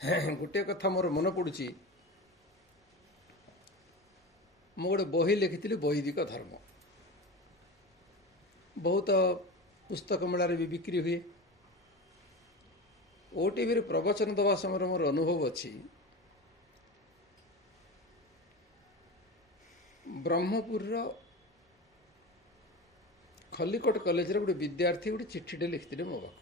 गोटे कथा मोर मन पड़ुची मु गोटे बही लिखी वैदिक धर्म बहुत पुस्तक मेलार भी बिक्री हुए ओटीवी प्रवचन दवा समय मोर अनुभव अच्छी ब्रह्मपुर खलिकोट कॉलेज रे गोटे विद्यार्थी गोटे चिठीटे लिखते मो पाक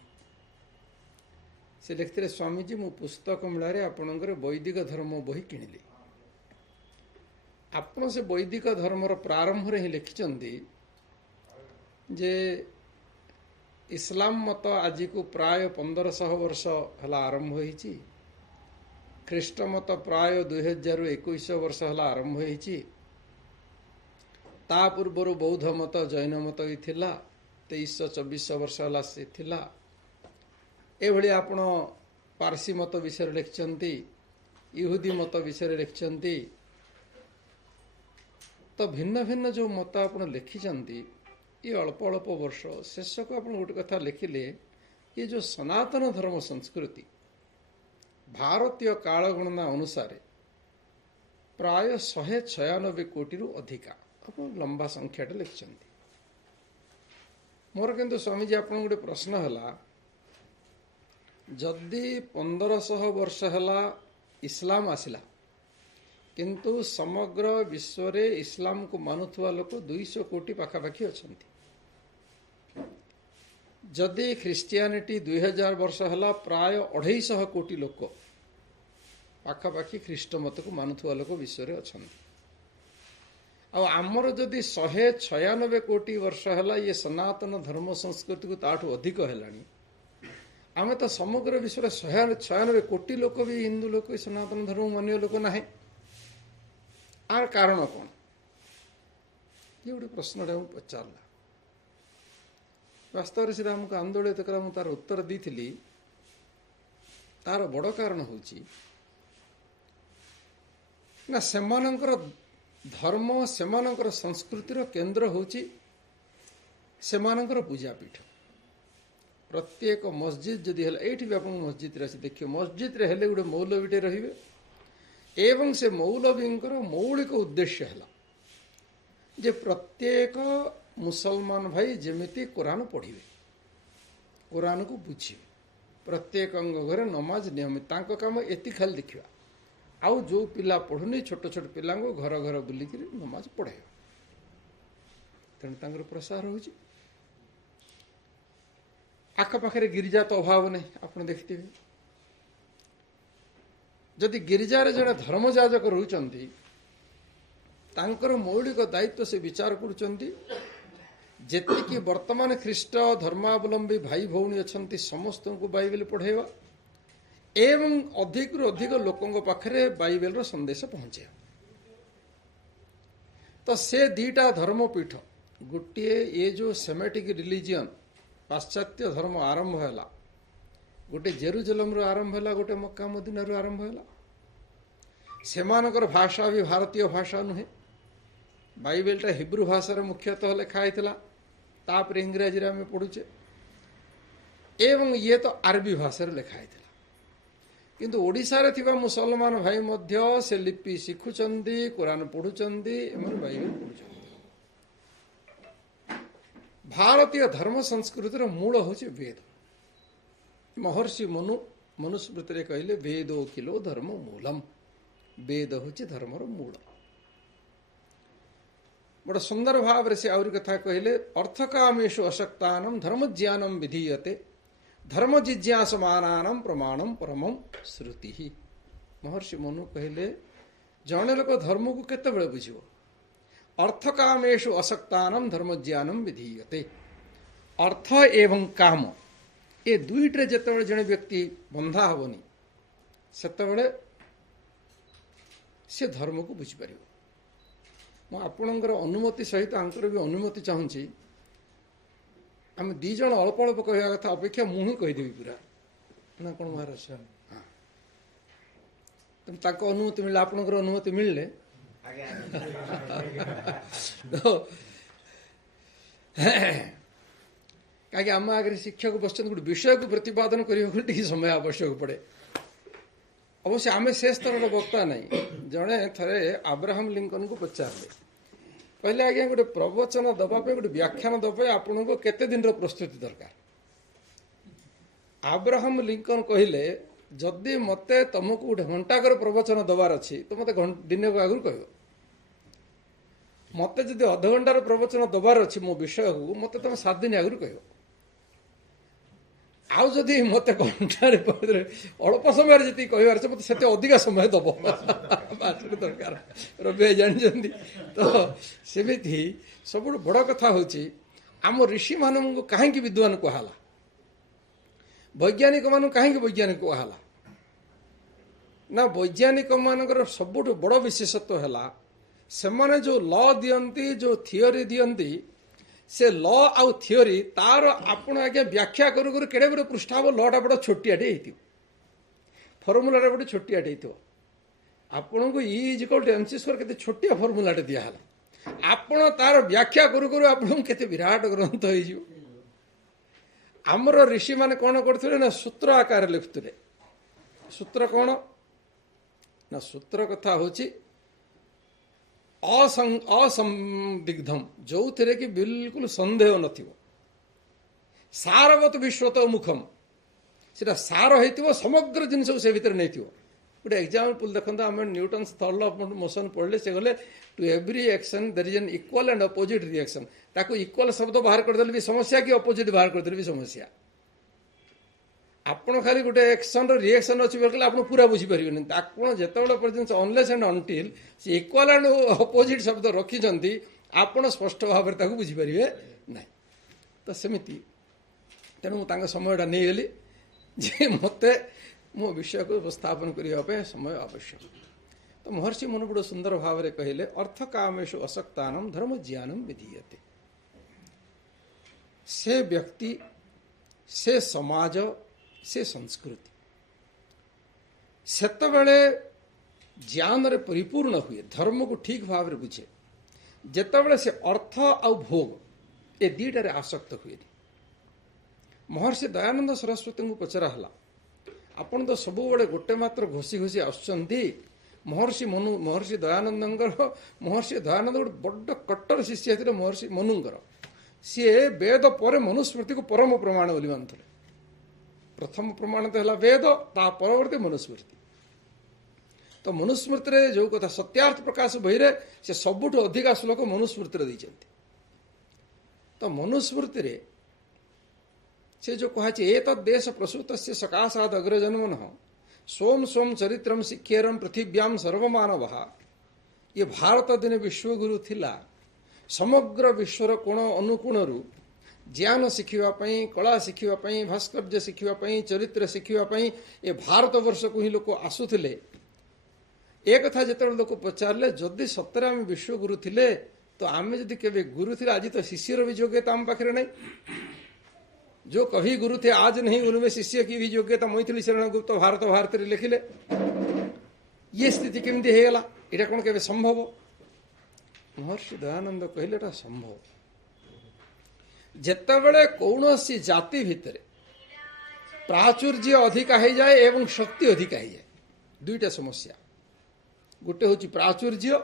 से लिखते स्वामीजी मु पुस्तक मेलार आपणकर वैदिक धर्म बही किणिली आपण से वैदिक धर्मर प्रारंभ ही लिखिं जे इस्लाम मत आज को प्राय 1500 वर्ष है आरंभ होती ख्रीष्ट मत प्राय 2021 वर्ष है आरंभ होती ता पूर्वर बौद्ध मत जैन मत भी थिला 2324 वर्ष है से थिला एभली आपण पारसी मत विषय लिखिं इहुदी मत विषय लिखिं तो भिन्न भिन्न जो मत आप लिखिं ये अल्प अल्प वर्ष शेष को आप गोटे कथा लिखिले ये जो सनातन धर्म संस्कृति भारतीय काल गणना अनुसार प्राय 196 कोटी रु अधिका आप लंबा संख्याटे लिखिं मोर किंतु स्वामीजी आप गोटे प्रश्न है जदि 1500 वर्ष है इस्लाम आसला किंतु समग्र विश्व रे इस्लाम को मानुवा लोक 200 कोटी पाखापाखि अच्छा जदि ख्रिस्टियानिटी 2000 वर्ष है प्राय 250 कोटी लोक पाखापाखि ख्रीष्ट मत को मानुवा लोक विश्व रे अच्छा आमर जदि 196 कोटी वर्ष है ये सनातन धर्म संस्कृति को ताठू अधिक है आम तो समग्र विश्व 196 कोटी लोक भी हिंदू लोक सनातन धर्म मान्य लोक ना आर कारण कौन ये गोटे प्रश्न पचारा वास्तव से आमको आंदोलित करा मुझे तार उत्तर दी तार बड़ कारण हूँ ना सेमानंकर धर्म सेमानंकर संस्कृतिर केंद्र होची सेमानंकर पूजापीठ प्रत्येक मस्जिद जदि है ये भी आप मस्जिद आसी देखिए मस्जिद रे हेले गोटे मौलवीटे रहिबे एवं से मौलवींकर मौलिक उद्देश्य है जे प्रत्येक मुसलमान भाई जेमिति कुरान पढ़िबे कुरान को बुझिबे प्रत्येक घरे नमाज नियमित तांको काम एति खाली देखिबा आउ जो पिला पढ़ुनी छोट छोट पिला घर घर बुलिक नमाज पढ़ाइबा तेणु तांकर प्रसार होची आखपाखे गिरिजा तो अभाव नहीं आप देखते जदि गिरिजार जड़े धर्म जाजक रोचंती तांकर मौलिक दायित्व से विचार करुचंती जेतिकी वर्तमान ख्रीष्ट धर्मावलंबी भाई भौणी अच्छा समस्त को बाइबल पढ़ेवा एवं अधिक रु अधिक लोकों पाखरे बाइबल संदेश पहुंचे तो से दीटा धर्मपीठ गोटे ये जो सेमेटिक रिलीजियन पाश्चात्य धर्म आरंभ है गोटे जेरुजलम रू आरंभ है गोटे मक्का मदीना रू आरंभ है सेमानकर भाषा भी भारतीय भाषा नुहे बाइबलटा हिब्रू भाषा मुख्यतः लिखाई तापर इंग्राजी आम पढ़ुचे एवं ये तो अरबी भाषा लिखाई किंतु ओडिशा रे थिबा मुसलमान भाई मध्य से लिपि शिखुचंदी कुरान पढ़ुचंदी एमन बाइबल पढ़ुचंदी भारतीय धर्म संस्कृतिर मूल होचे वेद महर्षि मनुस्मृति कहले वेदो किलो धर्म मूलम वेद होची धर्मर मूल बड़ा सुंदर भाव से आउरी कथा कहले अर्थकामेषु अशक्तानम धर्म ज्ञानम विधीयते धर्म जिज्ञासमानानाम प्रमाणम परमम श्रुति ही महर्षि मनु कहले जने लोक धर्म को केते बेले बुझिबो अर्थकामेषु अशक्तानम धर्म ज्ञानम विधीयते अर्थ एवं काम ये दुईटे जिते जड़े व्यक्ति बंधा हेनी से सी धर्म को बुझीपर मुझर अनुमति सहित आंकर भी अनुमति चाहूँगी आम दीज अल्प अल्प कह कथा अपेक्षा मुझे कहीदेवी पूरा ना कौन महाराज हाँ तेनाली अनुमति मिले आपंकर अनुमति मिलने तो कहीं आम आगे शिक्षक बस गोटे विषय को प्रतिपादन करने समय आवश्यक पड़े ଅବଶ୍ୟ ଆମେ ସେ ସ୍ତରର ବକ୍ତା ନାହିଁ। ଜଣେ ଥରେ ଆବ୍ରାହମ ଲିଙ୍କନକୁ ପଚାରିଲେ, କହିଲେ ଆଜ୍ଞା ଗୋଟେ ପ୍ରବଚନ ଦେବା ପାଇଁ, ଗୋଟେ ବ୍ୟାଖ୍ୟାନ ଦେବା ପାଇଁ ଆପଣଙ୍କୁ କେତେ ଦିନର ପ୍ରସ୍ତୁତି ଦରକାର? ଆବ୍ରାହମ ଲିଙ୍କନ କହିଲେ, ଯଦି ମୋତେ ତମକୁ ଗୋଟେ ଘଣ୍ଟାକର ପ୍ରବଚନ ଦେବାର ଅଛି ତ ମୋତେ ଦିନକ ଆଗରୁ କହିବ। ମୋତେ ଯଦି ଅଧଘଣ୍ଟାର ପ୍ରବଚନ ଦେବାର ଅଛି ମୋ ବିଷୟକୁ, ମୋତେ ତମେ 7 ଦିନ ଆଗରୁ କହିବ। ଆଉ ଯଦି ମୋତେ ଘଣ୍ଟାରେ ଅଳ୍ପ ସମୟରେ ଯେତିକି କହିବାର ଅଛି ମୋତେ ସେତେ ଅଧିକା ସମୟ ଦେବ ଦରକାର। ରବି ଭାଇ ଜାଣିଛନ୍ତି ତ। ସେମିତି ସବୁଠୁ ବଡ଼ କଥା ହେଉଛି, ଆମ ଋଷିମାନଙ୍କୁ କାହିଁକି ବିଦ୍ୱାନ କୁହାହେଲା, ବୈଜ୍ଞାନିକମାନଙ୍କୁ କାହିଁକି ବୈଜ୍ଞାନିକ କୁହାହେଲା? ନା ବୈଜ୍ଞାନିକମାନଙ୍କର ସବୁଠୁ ବଡ଼ ବିଶେଷତ୍ୱ ହେଲା, ସେମାନେ ଯେଉଁ ଲ ଦିଅନ୍ତି, ଯେଉଁ ଥିଓରି ଦିଅନ୍ତି, ସେ ଲ ଆଉ ଥିଓରି ତାର ଆପଣ ଆଜ୍ଞା ବ୍ୟାଖ୍ୟା କରୁ କରୁ କେଡ଼େ ବଡ଼ ପୃଷ୍ଠା ହେବ। ଲଟା ବଡ଼ ଛୋଟିଆଟେ ହେଇଥିବ, ଫର୍ମୁଲାଟା ଗୋଟେ ଛୋଟିଆଟେ ହେଇଥିବ। ଆପଣଙ୍କୁ E=mc² କେତେ ଛୋଟିଆ ଫର୍ମୁଲାଟେ ଦିଆହେଲା, ଆପଣ ତାର ବ୍ୟାଖ୍ୟା କରୁ କରୁ ଆପଣଙ୍କୁ କେତେ ବିରାଟ ଗ୍ରନ୍ଥ ହେଇଯିବ। ଆମର ଋଷିମାନେ କ'ଣ କରୁଥିଲେ ନା ସୂତ୍ର ଆକାରରେ ଲେଖୁଥିଲେ। ସୂତ୍ର କ'ଣ ନା, ସୂତ୍ର କଥା ହେଉଛି ଅସନ୍ଦିଗ୍ଧମ୍, ଯୋଉଥିରେ କି ବିଲକୁଲ ସନ୍ଦେହ ନଥିବ। ସାରବତ ବିଶ୍ୱତ ମୁଖମ୍, ସେଟା ସାର ହେଇଥିବ, ସମଗ୍ର ଜିନିଷକୁ ସେ ଭିତରେ ନେଇଥିବ। ଗୋଟେ ଏକ୍ଜାମ୍ପଲ୍ ଦେଖନ୍ତୁ, ଆମେ Newton's third law of motion ପଢ଼ିଲେ, ସେ ଗଲେ to every action there is an equal and opposite reaction. ତାକୁ ଇକ୍ୱାଲ୍ ଶବ୍ଦ ବାହାର କରିଦେଲେ ବି ସମସ୍ୟା, କି ଅପୋଜିଟ୍ ବାହାର କରିଦେଲେ ବି ସମସ୍ୟା। ଆପଣ ଖାଲି ଗୋଟେ ଆକ୍ସନ୍ର ରିଆକ୍ସନ୍ ଅଛି ବୋଲି ଆପଣ ପୁରା ବୁଝିପାରିବେନି। ଆପଣ ଯେତେବେଳେ ପର୍ଯ୍ୟନ୍ତ ଅନଲେସ୍ ଆଣ୍ଡ ଅନ୍ଟିଲ୍ ସେ ଇକ୍ୱାଲ୍ ଆଣ୍ଡ ଅପୋଜିଟ୍ ଶବ୍ଦ ରଖିଛନ୍ତି, ଆପଣ ସ୍ପଷ୍ଟ ଭାବରେ ତାକୁ ବୁଝିପାରିବେ ନାହିଁ। ତ ସେମିତି ତେଣୁ ମୁଁ ତାଙ୍କ ସମୟଟା ନେଇଗଲି ଯେ ମୋତେ ମୋ ବିଷୟକୁ ଉପସ୍ଥାପନ କରିବା ପାଇଁ ସମୟ ଆବଶ୍ୟକ। ତ ମହର୍ଷି ମନୁ ବଡ଼ ସୁନ୍ଦର ଭାବରେ କହିଲେ, ଅର୍ଥ କାମେଷୁ ଅସକ୍ତାନମ୍ ଧର୍ମ ଜ୍ଞାନମ୍ ବିଧୀୟତେ। ସେ ବ୍ୟକ୍ତି, ସେ ସମାଜ, ସେ ସଂସ୍କୃତି ସେତେବେଳେ ଜ୍ଞାନରେ ପରିପୂର୍ଣ୍ଣ ହୁଏ, ଧର୍ମକୁ ଠିକ୍ ଭାବରେ ବୁଝେ, ଯେତେବେଳେ ସେ ଅର୍ଥ ଆଉ ଭୋଗ ଏ ଦୁଇଟାରେ ଆସକ୍ତ ହୁଏନି। ମହର୍ଷି ଦୟାନନ୍ଦ ସରସ୍ୱତୀଙ୍କୁ ପଚରା ହେଲା, ଆପଣ ତ ସବୁବେଳେ ଗୋଟେ ମାତ୍ର ଘୋଷି ଘୋଷି ଆସୁଛନ୍ତି। ମହର୍ଷି ଦୟାନନ୍ଦଙ୍କର, ମହର୍ଷି ଦୟାନନ୍ଦ ଗୋଟେ ବଡ଼ କଟ୍ଟର ଶିଷ୍ୟ ଥିଲେ ମହର୍ଷି ମନୁଙ୍କର। ସିଏ ବେଦ ପରେ ମନୁସ୍ମୃତିକୁ ପରମ ପ୍ରମାଣ ବୋଲି ମାନୁଥିଲେ। ପ୍ରଥମ ପ୍ରମାଣ ତ ହେଲା ବେଦ, ତା ପରବର୍ତ୍ତୀ ମନୁସ୍ମୃତି। ତ ମନୁସ୍ମୃତିରେ ଯେଉଁ କଥା ସତ୍ୟାର୍ଥ ପ୍ରକାଶ ବହିରେ ସେ ସବୁଠୁ ଅଧିକା ଶ୍ଲୋକ ମନୁସ୍ମୃତିରେ ଦେଇଛନ୍ତି। ତ ମନୁସ୍ମୃତିରେ ସେ ଯେଉଁ କୁହାଯାଇଛି, ଏତଦ୍ ଦେଶ ପ୍ରସୂତସ୍ୟ ସକାଶାଦ୍ ଅଗ୍ରଜନ୍ମନଃ ସୋମ ସୋମ ଚରିତ୍ରମ୍ ଶିକ୍ଷେରମ୍ ପୃଥିବ୍ୟାମ୍ ସର୍ବମାନବଃ। ଇଏ ଭାରତ ଦିନେ ବିଶ୍ୱଗୁରୁ ଥିଲା। ସମଗ୍ର ବିଶ୍ୱର କୋଣ ଅନୁକୋଣରୁ ଜ୍ଞାନ ଶିଖିବା ପାଇଁ, କଳା ଶିଖିବା ପାଇଁ, ଭାସ୍କର୍ଯ୍ୟ ଶିଖିବା ପାଇଁ, ଚରିତ୍ର ଶିଖିବା ପାଇଁ ଏ ଭାରତବର୍ଷକୁ ହିଁ ଲୋକ ଆସୁଥିଲେ। ଏ କଥା ଯେତେବେଳେ ଲୋକ ପଚାରିଲେ, ଯଦି ସତରେ ଆମେ ବିଶ୍ୱଗୁରୁ ଥିଲେ ତ ଆମେ ଯଦି କେବେ ଗୁରୁ ଥିଲେ, ଆଜି ତ ଶିଷ୍ୟର ବି ଯୋଗ୍ୟତା ଆମ ପାଖରେ ନାହିଁ। जो कभी गुरु थे आज नहीं, उनमें शिष्य की भी योग्यता मैथिली शरण गुप्त भारत भारତରେ ଲେଖିଲେ। ये स्थिति केमती ହେଇଗଲା, ଏଇଟା କ'ଣ କେବେ ସମ୍ଭବ? ମହର୍ଷି ଦୟାନନ୍ଦ କହିଲେ ଏଟା ସମ୍ଭବ। ଯେତେବେଳେ କୌଣସି ଜାତି ଭିତରେ ପ୍ରାଚୁର୍ଯ୍ୟ ଅଧିକା ହେଇଯାଏ ଏବଂ ଶକ୍ତି ଅଧିକା ହେଇଯାଏ, ଦୁଇଟା ସମସ୍ୟା। ଗୋଟେ ହେଉଛି ପ୍ରାଚୁର୍ଯ୍ୟ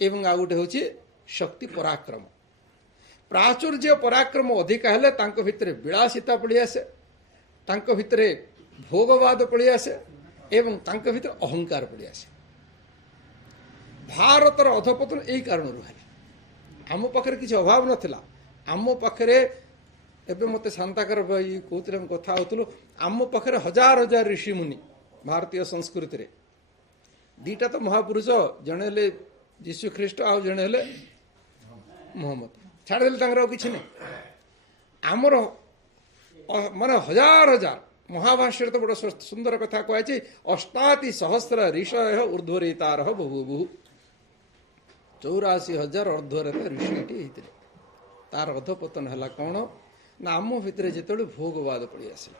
ଏବଂ ଆଉ ଗୋଟେ ହେଉଛି ଶକ୍ତି ପରାକ୍ରମ। ପ୍ରାଚୁର୍ଯ୍ୟ ପରାକ୍ରମ ଅଧିକା ହେଲେ ତାଙ୍କ ଭିତରେ ବିଳାସିତା ପଳେଇ ଆସେ, ତାଙ୍କ ଭିତରେ ଭୋଗବାଦ ପଳେଇ ଆସେ ଏବଂ ତାଙ୍କ ଭିତରେ ଅହଙ୍କାର ପଳେଇ ଆସେ। ଭାରତର ଅଧପତନ ଏହି କାରଣରୁ ହେଲା। ଆମ ପାଖରେ କିଛି ଅଭାବ ନଥିଲା। ଆମ ପାଖରେ, ଏବେ ମୋତେ ଶାନ୍ତାକାର ଭାଇ କହୁଥିଲେ, ଆମେ କଥା ହେଉଥିଲୁ, ଆମ ପାଖରେ ହଜାର ହଜାର ଋଷିମୁନି ଭାରତୀୟ ସଂସ୍କୃତିରେ। ଦୁଇଟା ତ ମହାପୁରୁଷ, ଜଣେ ହେଲେ ଯୀଶୁ ଖ୍ରୀଷ୍ଟ ଆଉ ଜଣେ ହେଲେ ମହମ୍ମଦ। ଛାଡ଼ିଦେଲେ ତାଙ୍କର ଆଉ କିଛି ନାହିଁ। ଆମର ମାନେ ହଜାର ହଜାର, ମହାଭାଷ୍ୟରେ ତ ବଡ଼ ସୁନ୍ଦର କଥା କୁହାଯାଇଛି, ଅଷ୍ଟାତି ସହସ୍ର ଋଷୟ ଉର୍ଦ୍ଧ୍ୱରେତାର ବହୁ 84,000 ଅର୍ଦ୍ଧ୍ୱରେତା ଋଷି ଏଠି ହେଇଥିଲେ। ତାର ଅଧପତନ ହେଲା କ'ଣ ନା, ଆମ ଭିତରେ ଯେତେବେଳେ ଭୋଗବାଦ ପଳେଇ ଆସିଲା,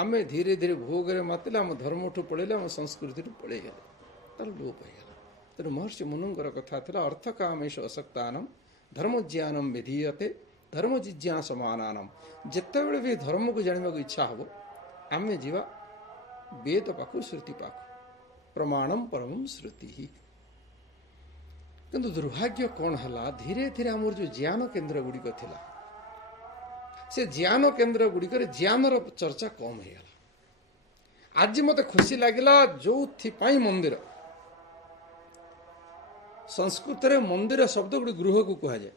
ଆମେ ଧୀରେ ଧୀରେ ଭୋଗରେ ମାତିଲେ, ଆମ ଧର୍ମଠୁ ପଳେଇଲେ, ଆମ ସଂସ୍କୃତିଠୁ ପଳେଇଗଲେ, ତାର ଲୋପ ହେଇଗଲା। ତେଣୁ ମହର୍ଷି ମନୁଙ୍କର କଥା ଥିଲା, ଅର୍ଥ କାମେଷୁ ଅସକ୍ତାନମ୍ ଧର୍ମ ଜ୍ଞାନମ୍ ବିଧୀୟତେ ଧର୍ମ ଜିଜ୍ଞାସମାନାନମ୍। ଯେତେବେଳେ ବି ଧର୍ମକୁ ଜାଣିବାକୁ ଇଚ୍ଛା ହେବ, ଆମେ ଯିବା ବେଦ ପାଖକୁ, ଶ୍ରୁତି ପାଖକୁ। प्रमाणम परम श्रुति। किंतु दुर्भाग्य कौन है, धीरे धीरे आमर जो ज्ञान केन्द्र गुड़िक थिला से ज्ञान केन्द्र गुड़िक ज्ञानर चर्चा कम हो गला। आज मत खुशी लगिला जो मंदिर संस्कृत रे मंदिर शब्द गुड़ी गृह को कह जाए,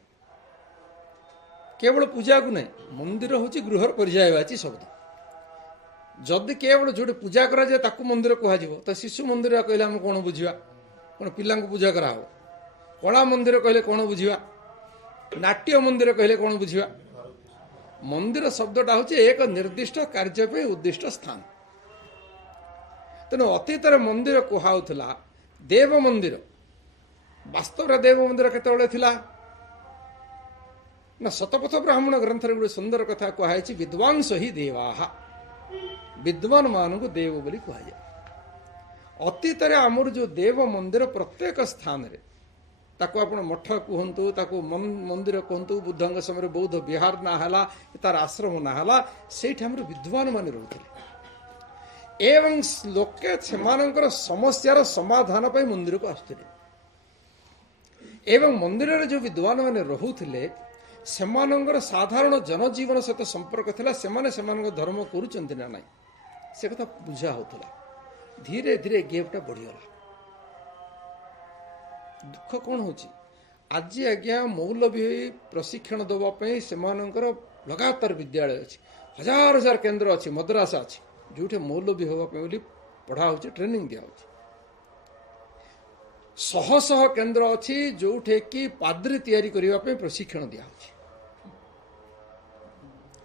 केवल पूजा को नहीं, मंदिर हूँ गृहर पर्यायवाची शब्द। जदि केवल जो पूजा करा जाए ताकू मंदिर कह तो शिशु मंदिर कहले हम कौन बुझा, कौन पिला पूजा करा हो, कला मंदिर कहले कौन बुझा, नाट्य मंदिर कहले कौन बुझा। मंदिर शब्दटा हूँ एक निर्दिष्ट कार्य पे उद्दिष्ट स्थान। तेणु अतीत मंदिर कहुला देव मंदिर, वास्तव देव मंदिर केतबेले थिला ना शतपथ ब्राह्मण ग्रंथ गोटे सुंदर कथा कहुई, विद्वांस ही देवाः, विद्वान मान को देव बोली कह जाए। अतीत आमर जो देव मंदिर प्रत्येक स्थान रे ताको आपण मठ कहतु, ताको मंदिर कहतु, बुद्ध समय बौद्ध विहार ना है, तार आश्रम ना है, से विद्वान मान रोते एवं लोके सेमानंकर समस्यार समाधान पर मंदिर को आसुले। एवं मंदिर रे जो विद्वान माने रहुथिले सेमानंकर साधारण जनजीवन सहित संपर्क थिला, सेमाने सेमानंकर धर्म करूचंती ना नाही से कथा बुझा होतला। धीरे धीरे गैपटा बढ़िगला। दुख कौन होची, आज आज्ञा मौलवी प्रशिक्षण देवा पई सेमानंकर लगातार विद्यालय अछि, हजार हजार केन्द्र अछि, मद्रासा अछि, जोठे मौलवी होगा बोली पढ़ा होची, ट्रेनिंग दिया होची। शह शह केन्द्र अच्छी जोठे कि पाद्री तैयारी करने पे प्रशिक्षण दिया होची।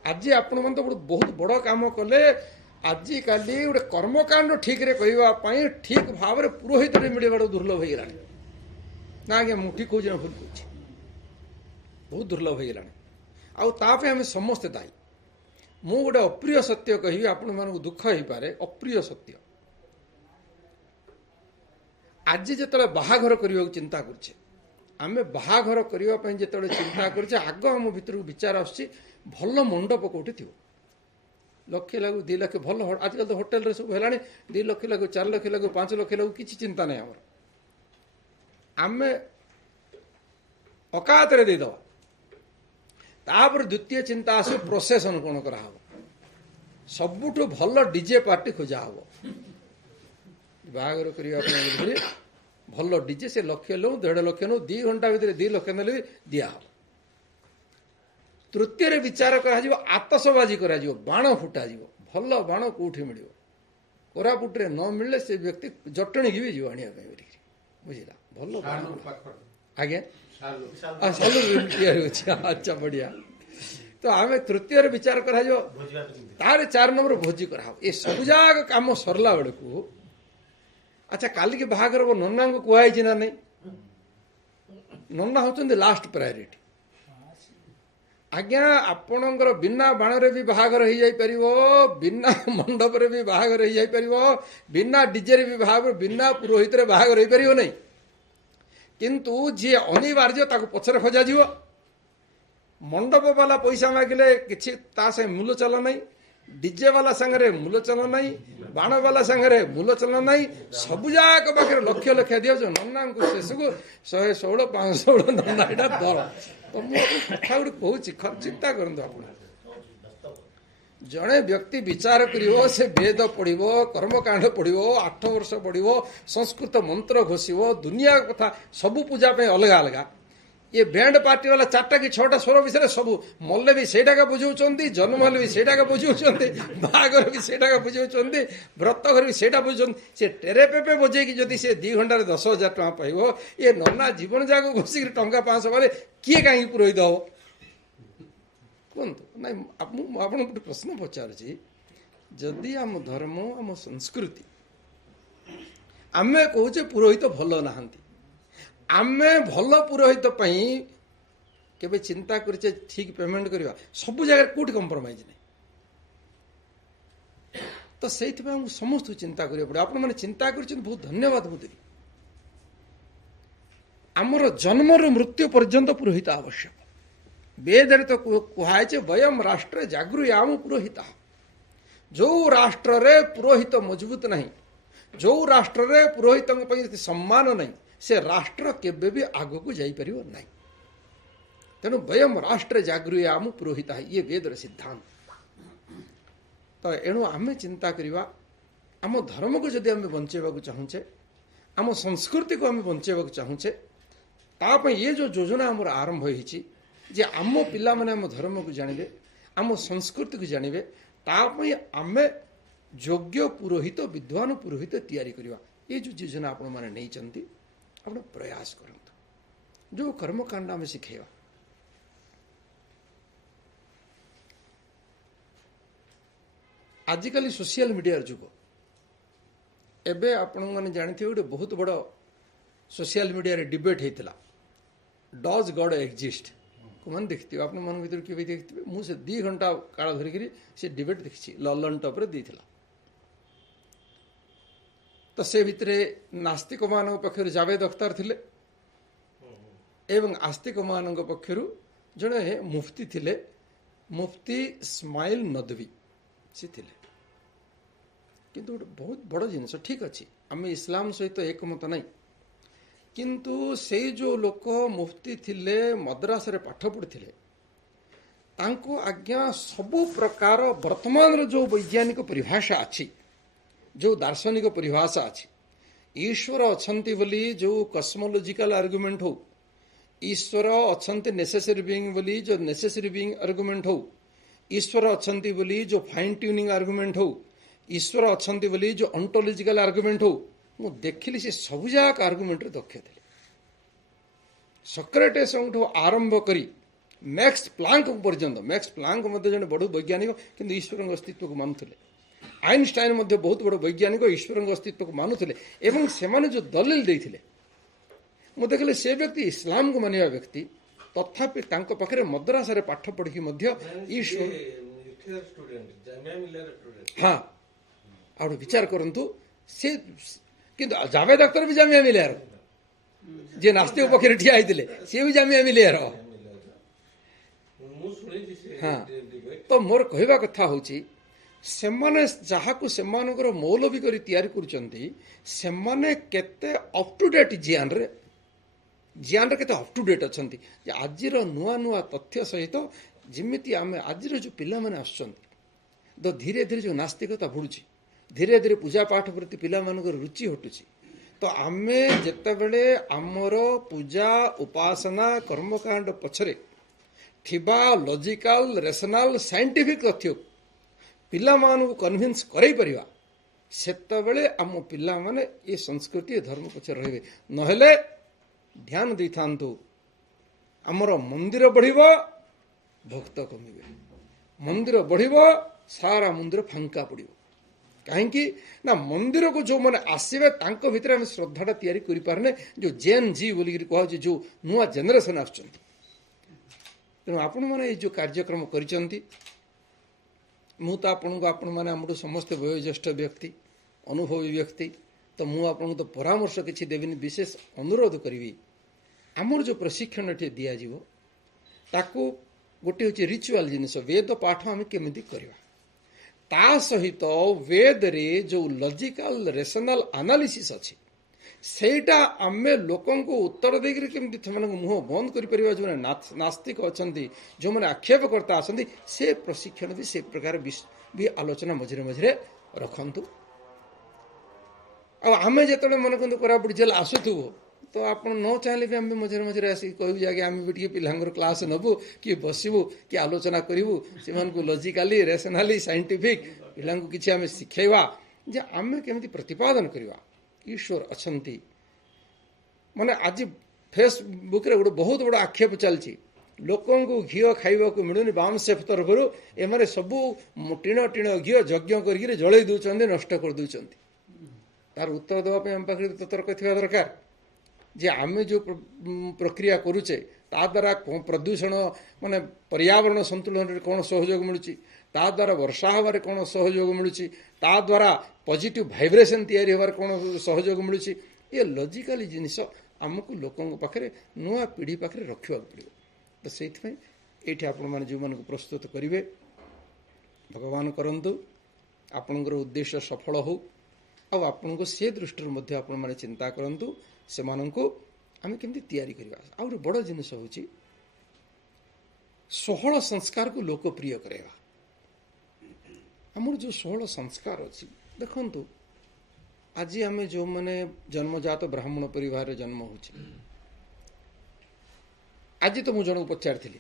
आज आपण मन तो बहुत बड़ काम कले। आजिकाली गोटे कर्मकांड ठीक रे करने ठीक भाव में पुरोहित मिलवा दुर्लभ हो गला ना। आज्ञा मुठी कौच भूल कौच, बहुत दुर्लभ हो गला। आउ आम समस्ते दायी। मु गोटे अप्रिय सत्य कहि, आपण मानक दुख हो पारे। अप्रिय सत्य आज जिते बाहाघर करने चिंता करछे, आमे बाहाघर करने जिते चिंता करछे, आग आम भीतर विचार आसुची भल मंडप कौटी थी, लक्ष लागू 2 लाख भल। आजकल तो होटेल रे सब है 2 लाख लागू, 4 लाख लागू, 5 लाख लागू, किसी चिंता नहीं। आमे अकात रे देदवा। तापर द्वितीय चिंता आसे प्रोसेसन कौन करा हो, सबुठु भल डीजे पार्टी खोजा हम। बाहागर करने भल डीजे से लक्ष लो 1.5 लाख नो 2 घंटा भितर 2 लाख ने दिया। तृतीय विचार करा आतसबाजी करा, बाण फुटा भल बाण कौटी मिल कोरापुटे न मिले से व्यक्ति जटणी की भी आने बुझला भल आज्ञा अच्छा बढ़िया। तो आम तृतीय विचार करा तार 4 नंबर भोजी करा। ये सबुजाक काम सरला बेलू अच्छा काली के बाहागर नन्ना को कहुई ना नहीं, नन्ना होचंदी लास्ट प्रायोरिटी। आज्ञा आपणकर बिना बाण रे भी बाहागर हो जाई परिवो, बिना मंडप रे भी बाहागर हो जाई परिवो, बिना डीजे रे भी बाहागर, बिना पुरोहित रे बाहागर हो परिवो नहीं। किंतु जी अनिवार्य ताको पछरे खोजा जीवो। मंडप वाला पैसा मागिले किछि ता से मूल चल नहीं, डीजे वाला संगे मूल चल नहीं, बाण वाला संगे मूल चल नहीं, सबुजाक पाखे लक्ष लक्ष दिया नन्ना को शेष को 116 516 नन्ना एटा दर। तो मुझे कथा गुड़ी कहूँ चिंता करूँ आप जड़े व्यक्ति विचार करिवो, से वेद पढ़िवो, कर्मकांड पढ़िवो, 8 वर्ष पढ़िवो, संस्कृत मंत्र घोषिवो, दुनिया कथा सबू पूजा पे अलग अलग। ये बैंड पार्टी वाला 4टा कि 6टा स्वर विषय सबू मल्ले भी सेटा का बुझाऊँच, जन्म हेल्ले भी सेटा का बुझाऊँच, बाहागर भी सेटा का बुझाऊँच, व्रत घर भी सेटा बुझाऊँ। से टेरे पेपे बजेकी जदि से 2 घंटे 10,000 टଙ୍କା पाइबो, ये नन्ना जीवन जाक घोषिक टंका 500 बारे किए कहीं पुरोहित हम कहतु ना। आप गोटे प्रश्न पचारुची, जदि आम धर्म आम संस्कृति आमे कहे पुरोहित भल नहांती, आमे भल पुरोहित केबे चिंता करिचे ठीक पेमेंट करवा, सब जगह कोठी कंप्रोमाइज नहीं। तो से समस्त चिंता करिया पड़े। आपण माने चिंता करछन, बहुत धन्यवाद मुझे। आमर जन्म मृत्यु पर्यंत पुरोहित आवश्यक। वेद तो कहुए वयम राष्ट्र जागृयाम पुरोहिता। जो राष्ट्र रे पुरोहित मजबूत नहीं, जो राष्ट्र रे पुरोहित सम्मान नहीं से राष्ट्र केबे भी आग को जापर ना। तेणु वयम राष्ट्र जागृय आम पुरोहित है ये वेदर सिद्धांत। तो एणु आम चिंता करवा आम धर्म को जदि आम बंचेबा चाहूचे आम संस्कृति को आम बंचेबा चाहूचे ताप ये जो योजना आमर आरंभ होती जे आम पिला माने आम धर्म को जानवे आम संस्कृति को जानवे तापई आम योग्य पुरोहित विद्वान पुरोहित तैयारी करवा ये जो योजना आपण माने नहीं चंती आपण प्रयास करंतु जो कर्मकांड आम शिखेवा। आजिकल सोशल मीडिया जुग एबे आपण माने जानथि गोटे बहुत बड़ सोशल मीडिया रे डिबेट हेतिला डज गॉड एक्जिस्ट कौन देखते आप मन भर कि देखते मुझे 2 घंटा काल धरिक से डिबेट देखी ललन टॉप रे देथिला। तो से भितरे नास्तिक मान पक्षर जावेद अख्तर थिले एवं आस्तिक मान पक्षर जड़े मुफ्ती थिले मुफ्ती स्माइल नदवी से थिले। किंतु बहुत बड़ जिनस ठीक अच्छी आम इस्लाम सहित एकमत नहीं किंतु से जो लोक मुफ्ती थिले मद्रास रे पाठ पढ़ी तांको आज्ञा सबु प्रकार वर्तमान जो वैज्ञानिक परिभाषा अच्छी जो दार्शनिक परिभाषा अच्छी ईश्वर अछंती बोली जो कस्मोलॉजिकल आर्गुमेंट हो ईश्वर अछंती नेसेसरी बीइंग बोली जो नेसेसरी बीइंग आर्गुमेंट हो ईश्वर अछंती बोली जो फाइन ट्यूनिंग आर्गुमेंट हो ईश्वर अछंती बोली जो ऑन्टोलॉजिकल आर्गुमेंट हो मु देखिली से सबुजाक आर्गुमेंट दक्ष थे। सक्रेटिस आरंभ करी मैक्स प्लांक पर्यंत मैक्स प्लांक जन बड़ वैज्ञानिक किंतु ईश्वर अस्तित्व को मानुले आइनस्टाइन बहुत बड़ वैज्ञानिक ईश्वर अस्तित्व को मानुले एवं से जो दलील देते मु देखिले से व्यक्ति इस्लाम को मानिया व्यक्ति तथापि पाखे मद्रास रे पाठ पढ़ी ईश्वर हाँ आ विचार करंतु से किंतु जावेद अख्तर भी जामिया मिलियार जे नास्तिक पक्षे ठिया होते सी भी जामिया मिलियार। हाँ तो मोर कहवा कथा होची सेमाने जहाकु सेमानकर मौलवी करी तैयारी करुचंती सेमाने केते अप टू डेट जियान रे केते अप टू डेट अछंती जे आजिर नुआ नुआ तथ्य सहित जिमिति आमे आजिर जो पिला माने आछंती तो धीरे धीरे जो नास्तिकता बढ़ुची धीरे धीरे पूजा पाठ प्रति पिला मानकर रुचि हटुची तो आमे जेतेबेले आमर पूजा उपासना कर्मकांड पछरे थिबा लॉजिकल रेशनल साइंटिफिक तथ्य पिला मानू कन्विंस करई परिबा सेतेबेले आम पिला माने ये संस्कृति धर्म पछरे रहिबे नहेले ध्यान दै थांतु आमर मंदिर बढ़िबो भक्त कमिबे मंदिर बढ़िबो सारा मंदिर फांका पड़िबो कहीं ना मंदिर को जो मैंने आसवे भितर आम श्रद्धा तैयारी करें जो जेन जी बोलिक कह जो नुआ जेनेरेशन आसुँच तेणु आपण मैंने जो कार्यक्रम कर समस्त वयोज्येष्ठ व्यक्ति अनुभवी व्यक्ति तो मुझे तो परामर्श किसी देविनी विशेष अनुरोध करी आमर जो प्रशिक्षण ये दिज्व ताकू गोटे हूँ रिचुआल जिनस वेद पाठ आम केमी करवा ता सहित वेद रे जो लॉजिकल रेशनल एनालिसिस अच्छी सेटा आमे लोकों को उत्तर देकर केमती मुह बंद कर जो नास्तिक अच्छा जो मैंने आक्षेपकर्ता आसती से प्रशिक्षण भी से प्रकार भी आलोचना मझे मझे रखु आमे जो मन को कोरापुट जेल आसुथु तो आप न चाहिए भी आम मझे मझे आसिक कहू जे आम भी टे पिलांर क्लास नबू कि बसबू कि आलोचना करूँ से लॉजिकली रेशनली साइंटिफिक पिला किसी आम शिखेवा जे आम केमी प्रतिपादन करवा ईश्वर अच्छी माने आज फेसबुक रे गोटे बहुत बड़ा आक्षेप चलती लोकों को घी खाइबा को मिलूनी बाम सेफ तरफ एम सबू टीण टीण घी यज्ञ कर जल दौरान नष्ट कर दौरान तार उत्तर देवाई आम पाखे तर्क थी दरकार जे आम जो प्रक्रिया करुचे ता द्वारा प्रदूषण माने पर्यावरण संतुलन कौन सहयोग मिलूँ ता द्वारा वर्षा हबार कौन सहयोग मिलूँ ता द्वारा पॉजिटिव वाइब्रेशन तैयारी हबार कौन सहयोग मिलूँ ये लॉजिकल जिनिस आमको लोकों पाखे नुआ पीढ़ी पाखे रखा पड़ो तो से आपण मैंने जो मन को प्रस्तुत करेंगे भगवान करंतु आपणकर उद्देश्य सफल हो आपनको से दृष्टि आपण मैंने चिंता करंतु से आम केमती तैयारी करवा आ बड़ जिनस हूँ षोहल संस्कार को लोकप्रिय करवा आमर जो षोहल संस्कार अच्छी देखु आज आम जो मैंने जन्मजात ब्राह्मण परिवार जन्म हो आज तो मुझे जन को पचारि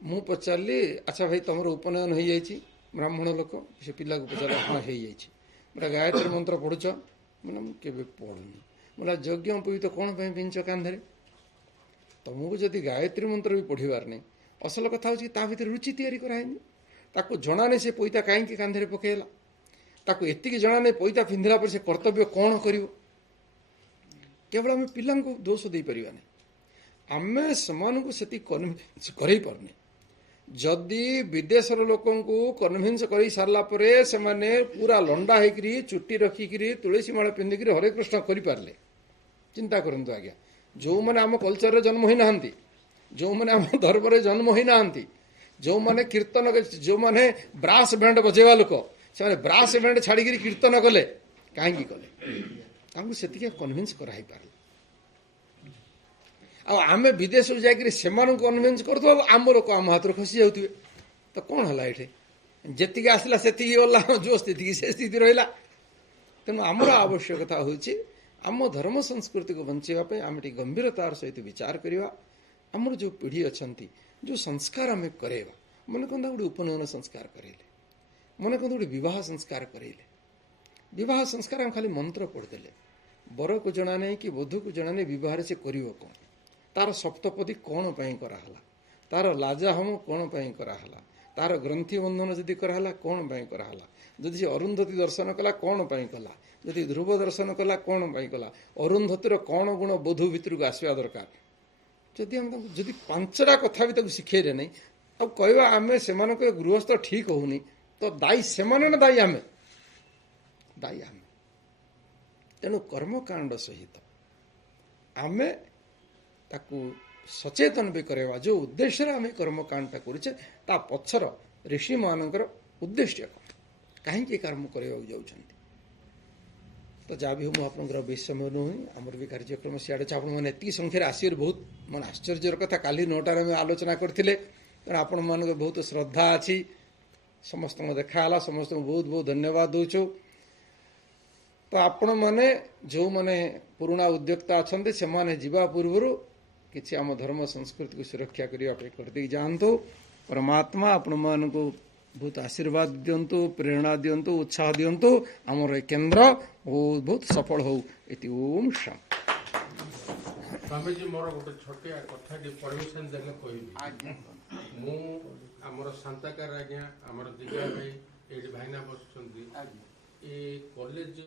मु पचारि अच्छा भाई तुम उपनयन हो जाए ब्राह्मण लोक से पिला को पचार हाँ हो जाए गायत्री मंत्र पढ़ुच मैंने मुझे पढ़ुनी बोला यज्ञ उपवीत कौन पिंच कांधे तुमको जदि गायत्री मंत्र भी पढ़वार नहीं असल कथा हूँ ता भर रुचि तैयारी कराएनी ताको जना नहीं से पैता कहीं कांधे पकईला ताको एतिकी जना नहीं पैता पिंधिला पर से कर्तव्य कौन कर केवल आम पिला दोष दे पारा नहीं आम से कन्विन्स करई पारनी जदि विदेशर लोक कन्विन्स कर सारा से माने पूरा लंडा होकरी चुट्टी रखिकी तुलसी माला पिंधिक हरे कृष्ण करें चिंता करूँ आज्ञा जो मैंने आम कल्चर जन्म होना जो मैंने आम धर्म जन्म होना जो मैंने कीर्तन जो मैंने ब्रास बैंड बजेवा लोक से ब्रास बैंड छाड़ी कीर्तन कले कहीं कले से कन्विन्स कराई पारे आम विदेश जाकर कन्विन्स कर आम लोक आम हाथ खसी जाऊे तो कौन है ये जी आसला से गला जो स्थिति से स्थिति रहा तेणु आमर आवश्यकता हूँ आम धर्म संस्कृति को बचाई आम गंभीरतार सहित विचार करवा आमर जो पीढ़ी अच्छा जो संस्कार आम करवा मन कहता गोटे उपनयन संस्कार करेले मन कहता गोटे बह संस्कार करेले बह संस्कार आम खाली मंत्र पढ़देले बर को जना नहीं कि वधु को जना नहीं बह से कर कौन तार सप्तपदी कौन कराला तार लाजाहम कौन कराला तार ग्रंथि बंधन जदि कराला कौन कराला जदि अरुंधति दर्शन कला कौन कला जदि ध्रुव दर्शन कला कौन कला अरुंधतिर कौन गुण बोधु भितर को आसवा दरकार जदि पांचटा कथा भी तक शिखेरे नहीं अब कहवा आम से गृहस्थ ठीक होनी तो दायी से दायी आम दायी आम तेणु कर्मकांड सहित आम ताकू सचेतन भी करवा जो उद्देश्य आम कर्मकांडा करुचे ता पछर ऋषि मानकर उद्देश्य कहीं कर्म करने जाऊँ तो जहाँ भी हूँ आपंकर बेस समय नुह आमर भी कार्यक्रम सियाड़े आपने एति संख्यार आसर बहुत मन आश्चर्यर कथा काली 9टार आम आलोचना करते तेणु आपण मान बहुत श्रद्धा अच्छी समस्त देखाला समस्त बहुत बहुत धन्यवाद दूचु तो आपण मैंने जो मैंने पुराणा उद्योक्ता अच्छा से माने जीवा पूर्व किसी आम धर्म संस्कृति को सुरक्षा करने करदे जातु परमात्मा आपण मान को बहुत आशीर्वाद दिंतु प्रेरणा दिंतु उत्साह दिंतु आमर केन्द्र बहुत बहुत सफल हो इति ओम शांति। स्वामी जी मोर गोटे छोटिया कथा परमिशन देले कहबी मु आमर शांताकार आज्ञा आमर दिव्या भाई एठी भाईना बसुछंती ए कॉलेज